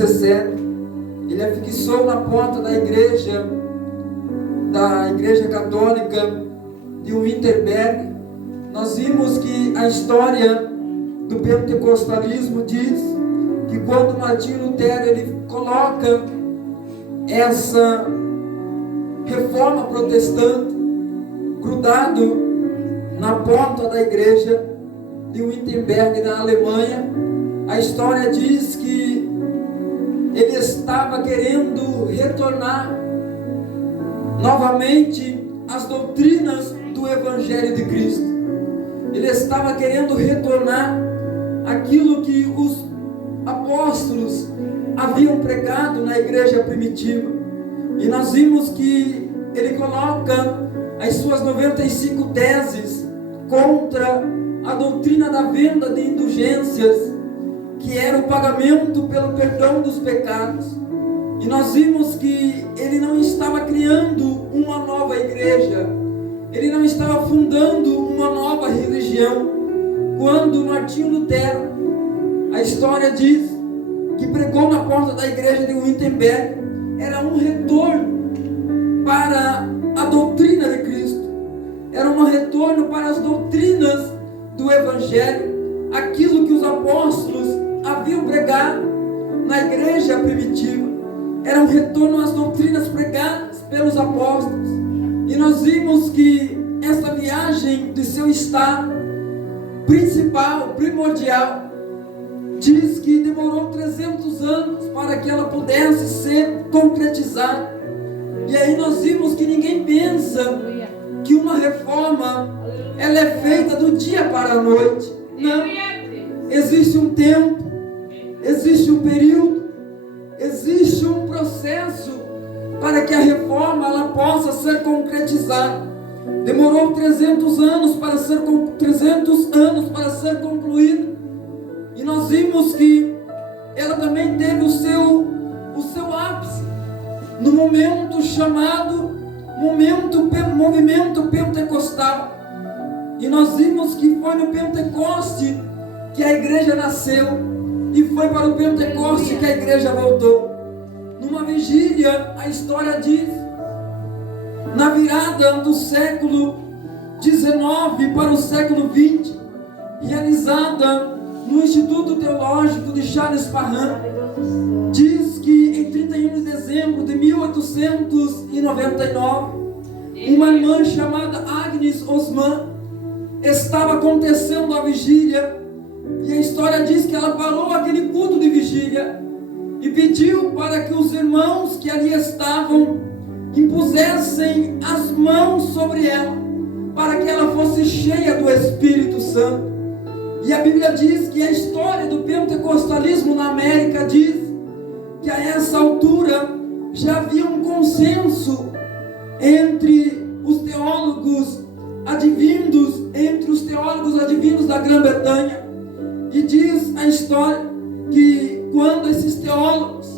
17, ele afixou na porta da igreja católica de Wittenberg. Nós vimos que a história do pentecostalismo diz que quando Martinho Lutero ele coloca essa reforma protestante grudado na porta da igreja de Wittenberg, na Alemanha, a história diz que ele estava querendo retornar novamente às doutrinas do Evangelho de Cristo. Ele estava querendo retornar aquilo que os apóstolos haviam pregado na igreja primitiva. E nós vimos que ele coloca as suas 95 teses contra a doutrina da venda de indulgências, que era o pagamento pelo perdão dos pecados. E nós vimos que ele não estava criando uma nova igreja, ele não estava fundando uma nova religião. Quando Martinho Lutero, a história diz que pregou na porta da igreja de Wittenberg, era um retorno para a doutrina de Cristo, era um retorno para as doutrinas do Evangelho, aquilo que os apóstolos haviam pregado na igreja primitiva, era um retorno às doutrinas pregadas pelos apóstolos. E nós vimos que essa viagem de seu estado principal, primordial, diz que demorou 300 anos para que ela pudesse ser concretizada. E aí nós vimos que ninguém pensa que uma reforma ela é feita do dia para a noite. Não. Existe um tempo, existe um período, existe um processo para que a reforma ela possa ser concretizada. Demorou 300 anos para ser concluída. E nós vimos que ela também teve o seu ápice no momento chamado movimento pentecostal. E nós vimos que foi no Pentecoste que a igreja nasceu, e foi para o Pentecoste que a igreja voltou. Numa vigília, a história diz, na virada do século XIX para o século XX, realizada no Instituto Teológico de Charles Parham, diz que em 31 de dezembro de 1899, uma irmã chamada Agnes Osman estava acontecendo a vigília, e a história diz que ela parou aquele culto de vigília e pediu para que os irmãos que ali estavam impusessem as mãos sobre ela, para que ela fosse cheia do Espírito Santo. E a Bíblia diz que a história do pentecostalismo na América diz que a essa altura já havia um consenso entre os teólogos advindos, da Grã-Bretanha. E diz a história que quando esses teólogos,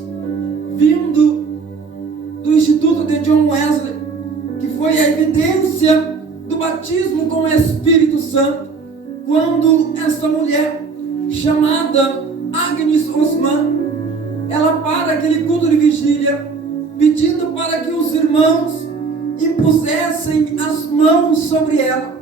vindo do Instituto de John Wesley, que foi a evidência do batismo com o Espírito Santo, quando essa mulher chamada Agnes Osman, ela para aquele culto de vigília, pedindo para que os irmãos impusessem as mãos sobre ela,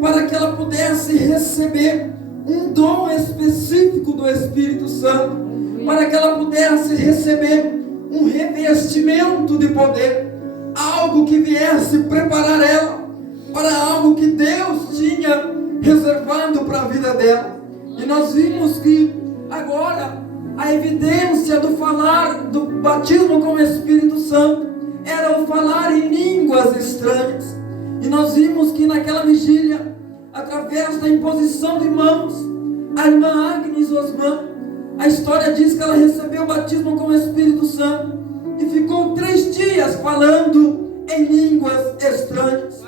para que ela pudesse receber um dom específico do Espírito Santo, para que ela pudesse receber um revestimento de poder, algo que viesse preparar ela para algo que Deus tinha reservado para a vida dela. E nós vimos que agora a evidência do falar, do batismo com o Espírito Santo, era o falar em línguas estranhas. E nós vimos que naquela vigília, através da imposição de mãos, a irmã Agnes Osman, a história diz que ela recebeu o batismo com o Espírito Santo e ficou 3 dias falando em línguas estranhas.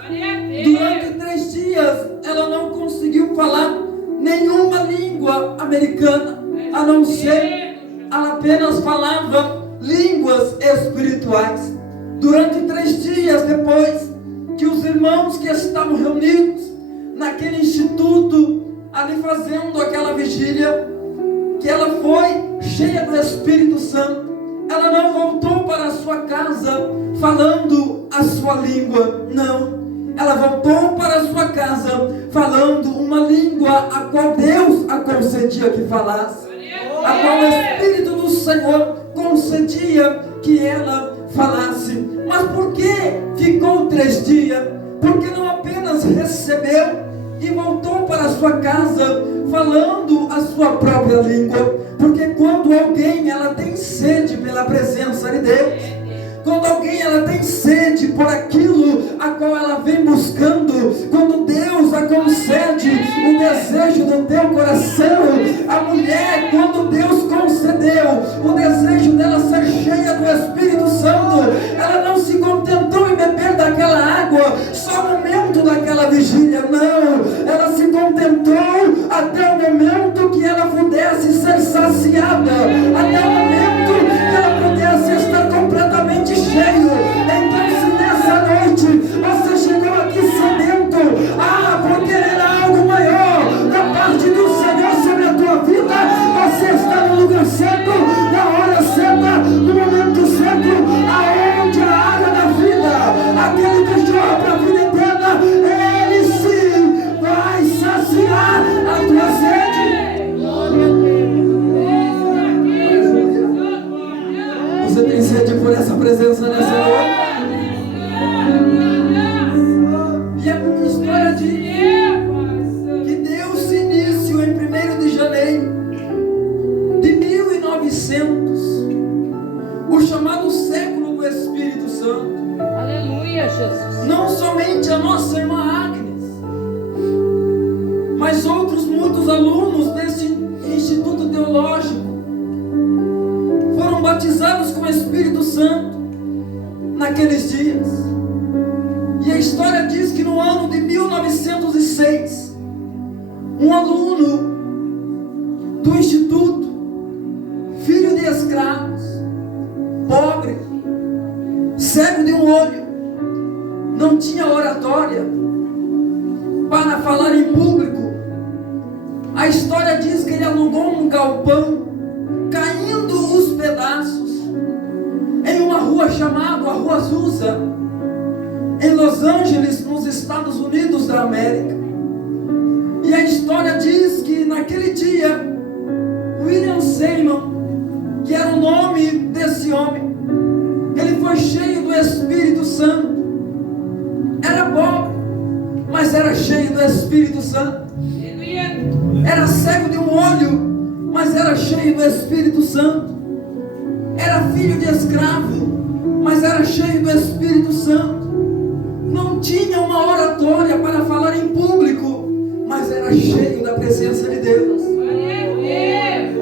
Durante 3 dias ela não conseguiu falar nenhuma língua americana, a não ser, ela apenas falava línguas espirituais. Durante 3 dias depois que os irmãos que estavam reunidos naquele instituto, ali fazendo aquela vigília, que ela foi cheia do Espírito Santo, ela não voltou para a sua casa falando a sua língua, não. Ela voltou para a sua casa falando uma língua a qual Deus a concedia que falasse, a qual o Espírito do Senhor concedia que ela falasse. Mas por que ficou 3 dias? Porque não apenas recebeu e voltou para a sua casa falando a sua própria língua. Porque quando alguém ela tem sede pela presença de Deus, quando alguém ela tem sede por aquilo a qual ela vem buscando, quando Deus a concede o desejo do teu coração, a mulher, quando Deus concedeu o desejo dela ser cheia do Espírito Santo, ela não se contentou em beber daquela água só no momento daquela vigília, não. Ela se contentou até o momento que ela pudesse ser saciada, até o momento que ela pudesse estar completamente cheio. Então, se nessa noite você chegou aqui sedento, por querer algo maior da parte do Senhor sobre a tua vida, você está no lugar certo, na hora certa, no momento certo, aonde a água da vida, aquele que jorra para a vida eterna, ele sim vai saciar a tua sede. Você tem sede por essa presença nessa noite? E a história diz que deu-se início em 1º de janeiro de 1900, o chamado século do Espírito Santo. Aleluia, Jesus. Não somente a nossa irmã Agnes, mas outros muitos alunos desse instituto teológico foram batizados com o Espírito Santo naqueles dias. E a história diz que no ano de 1906, um aluno do instituto, filho de escravos, pobre, cego de um olho, não tinha oratória para falar em público. A história diz que ele alugou um galpão, caindo os pedaços, em uma rua chamada a Rua Azusa, em Los Angeles, nos Estados Unidos da América. E a história diz que naquele dia, William Seymour, que era o nome desse homem, ele foi cheio do Espírito Santo. Era pobre, mas era cheio do Espírito Santo. Era cego de um olho, mas era cheio do Espírito Santo. Era filho de escravo, mas era cheio do Espírito Santo. Não tinha uma oratória para falar em público, mas era cheio da presença de Deus.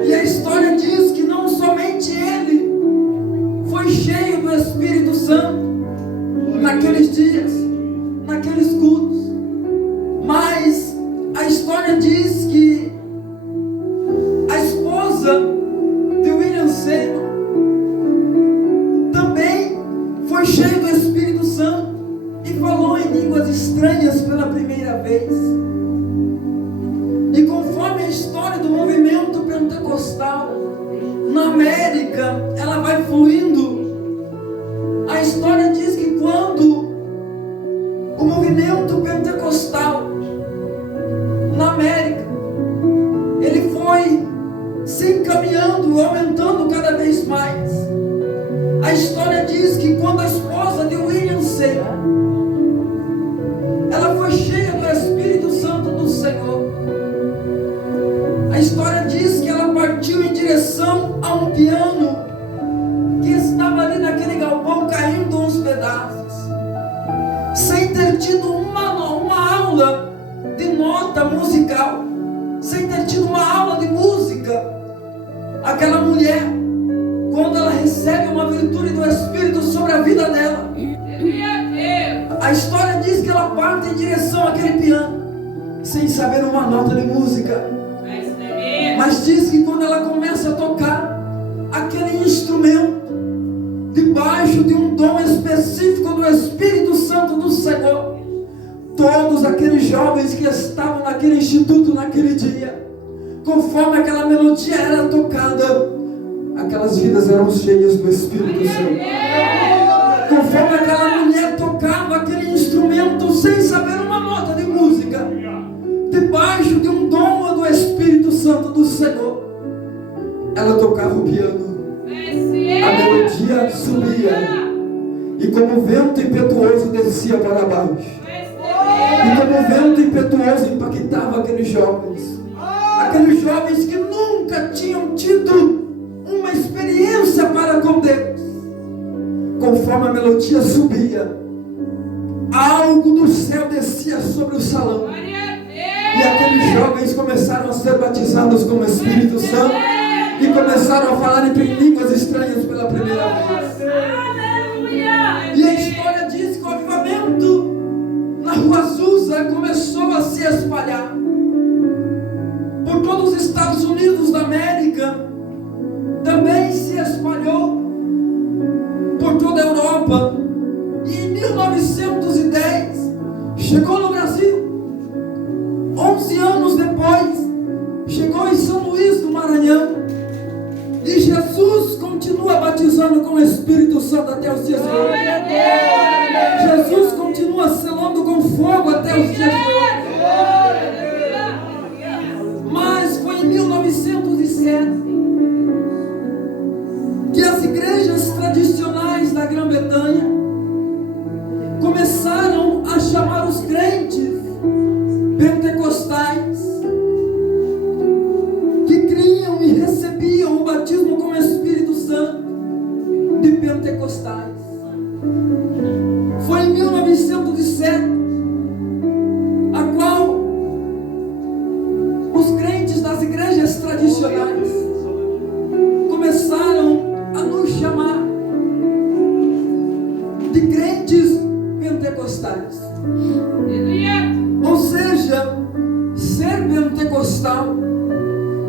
E a história diz que não somente ele foi cheio do Espírito Santo naqueles dias, naqueles cultos, mas a história diz que a esposa de William Seymour também foi cheia do Espírito Santo e falou em línguas estranhas pela primeira vez. E conforme a história do movimento pentecostal na América, ela vai fluindo. A história diz que quando o movimento pentecostal na América, ele foi se encaminhando, aumentando cada vez mais. A história diz que quando a esposa de William Seymour, ela foi cheia do Espírito Santo do Senhor, a história diz que ela partiu em direção a um piano que estava ali naquele galpão caindo uns pedaços, sem ter tido uma aula de nota musical, sem ter tido uma aula de música. Aquela mulher, quando ela recebe uma virtude do Espírito sobre a vida dela, a história diz que ela parte em direção àquele piano, sem saber uma nota de música. Mas diz que quando ela começa a tocar aquele instrumento, debaixo de um dom específico do Espírito Santo do Senhor, todos aqueles jovens que estavam naquele instituto naquele dia conforme aquela melodia era tocada, aquelas vidas eram cheias do Espírito Santo. Conforme aquela mulher tocava aquele instrumento sem saber uma nota de música, debaixo de um dom do Espírito Santo do Senhor, ela tocava o piano, a melodia subia, e como vento impetuoso descia para baixo, e como vento impetuoso impactava aqueles jovens que nunca tinham tido uma experiência para com Deus. Conforme a melodia subia, algo do céu descia sobre o salão, e aqueles jovens começaram a ser batizados com o Espírito Santo e começaram a falar em línguas estranhas pela primeira vez. E a história diz que o avivamento na Rua Azusa começou a se espalhar por todos os Estados Unidos da América, também se espalhou por toda a Europa, e em 1910 chegou no Brasil. 11 anos depois chegou em São Luís do Maranhão, e Jesus continua batizando com o Espírito Santo até os dias de hoje. Jesus continua selando com fogo até os dias de hoje. Mas foi em 1907 que as igrejas tradicionais da Grã-Bretanha começaram a chamar os crentes pentecostais que criam e recebiam o batismo com o Espírito Santo de pentecostais. Foi em 1907 a qual os crentes das igrejas tradicionais começaram a nos chamar de crentes pentecostais. Ou seja, ser pentecostal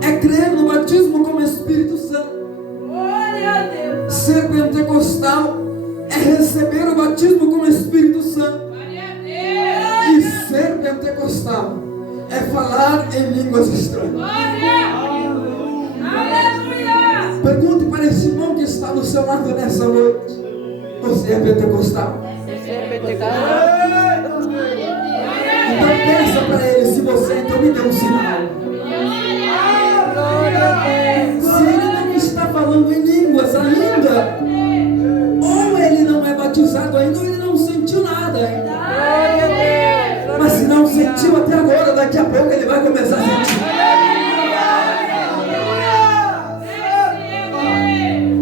é crer no batismo com o Espírito Santo. Ser pentecostal é receber o batismo com o Espírito Santo. E ser pentecostal é falar em línguas estranhas. Pergunte para esse irmão que está do seu lado nessa noite: você é pentecostal? Então peça para ele: se você então me dê um sinal. Se ele não está falando em línguas ainda, ou ele não é batizado ainda, ou ele não sentiu nada ainda. Mas se não sentiu até agora, daqui a pouco ele vai começar a sentir.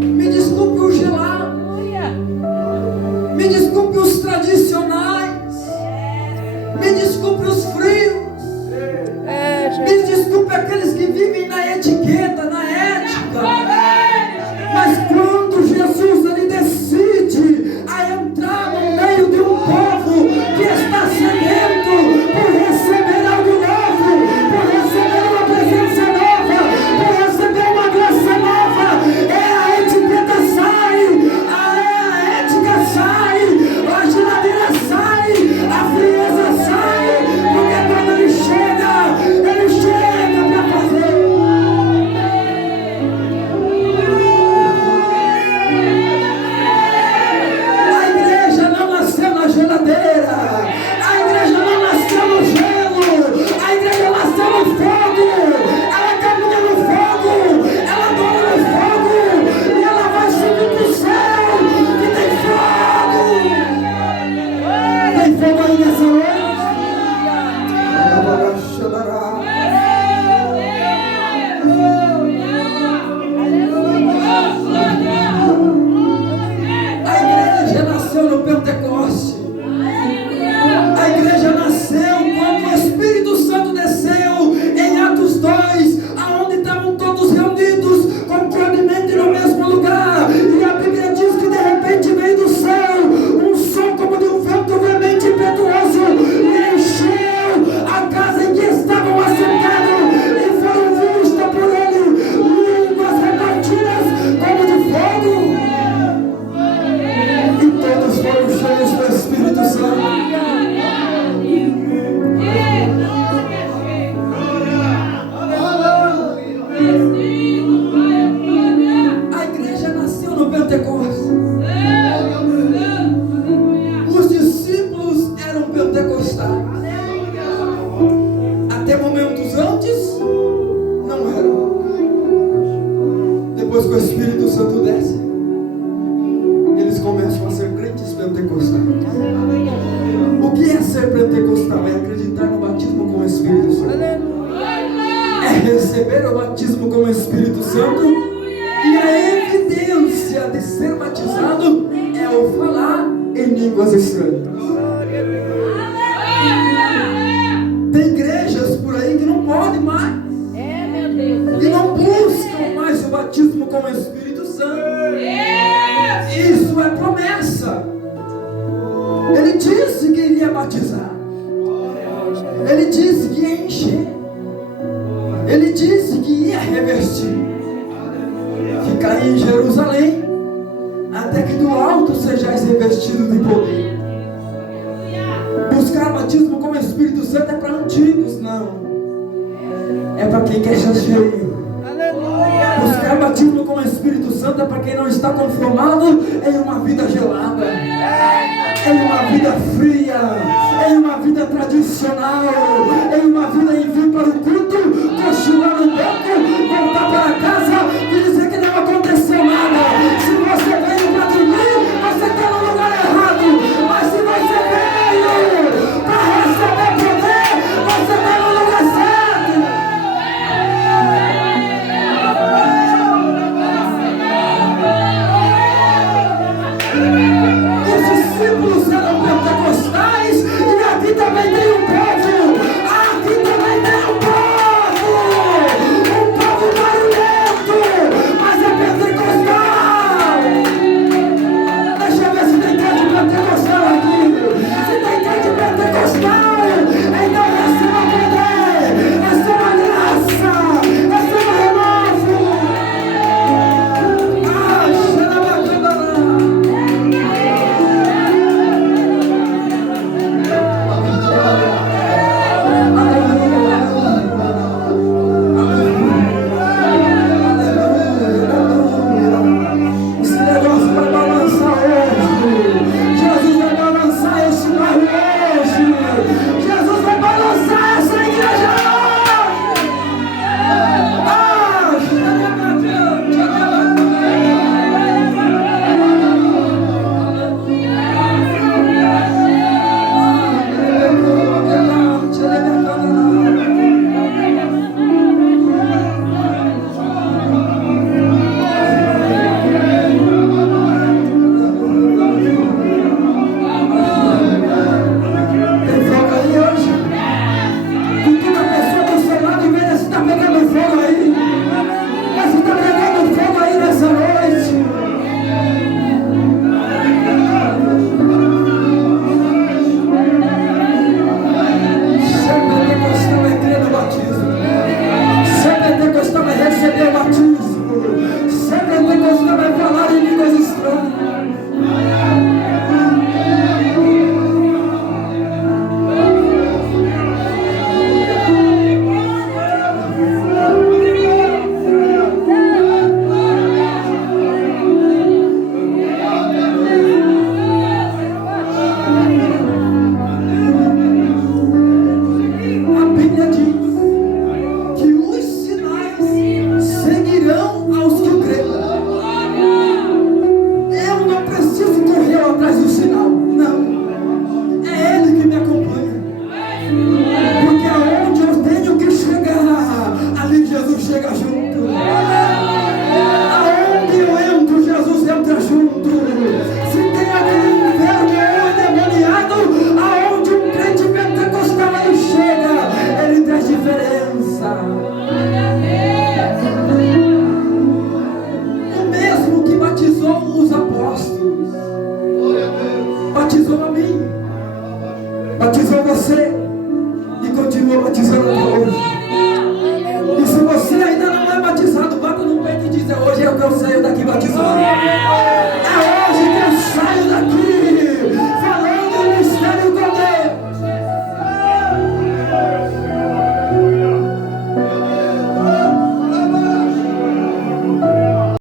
Me desculpe o gelado, me desculpe os tradicionais, me desculpe os frios, me desculpe aqueles que vivem na etiqueta, na ética. Mas quando Jesus ele decide a entrar no meio de um povo que está sedento por receber algo novo, por receber uma presença nova, por receber uma graça nova, a etiqueta sai, a ética sai, a geladeira sai, a frieza sai, porque ser batizado é o falar em línguas estranhas. Tem igrejas por aí que não podem mais. E não buscam mais o batismo com o Espírito Santo. Isso é promessa. Ele disse que iria batizar. Ele disse que ia encher. Ele disse que ia revestir. Ficar em Jerusalém até que do alto sejais revestido de poder. Buscar batismo com o Espírito Santo é para antigos, não. É para quem quer ser cheio. Buscar batismo com o Espírito Santo é para quem não está conformado em uma vida gelada, em uma vida fria, em uma vida tradicional, em uma vida em vir para o culto, cochilar um pouco, voltar para casa e dizer que não aconteceu nada. Se você veio para dormir, você está no lugar errado. Mas se você veio para receber poder, você está no lugar certo. Os discípulos eram pentecostais e aqui também tem um povo. Aqui também tem um povo. Um povo barulhento, mas é pentecostal. Deixa eu ver se tem crente pentecostal aqui. Se tem crente pentecostal, então receba poder, receba graça, receba renovo. Esse negócio vai balançar hoje. Jesus vai balançar esse bairro hoje. Jesus vai balançar essa igreja hoje. Tem fogo aí hoje? Cutuca a pessoa do seu lado e veja se está pegando fogo aí. Mas se está pegando fogo aí nessa noite. Ser pentecostal é crer no batismo. Ser pentecostal é receber o batismo. Ser pentecostal é falar em línguas estranhas. A Bíblia diz que os sinais seguirão aos que creem. Eu não preciso correr atrás do sinal, não. É Ele que me acompanha. Porque aonde eu tenho que chegar, ali Jesus chega junto. Aonde eu entro, Jesus entra junto. Se tem alguém enfermo ou endemoniado, aonde um crente pentecostal ele chega, ele traz diferença. O mesmo que batizou os apóstolos, batizou a mim, batizou você e continua batizando até hoje. E se você ainda não é batizado, bata no peito e diz: hoje é o que eu saio daqui batizado.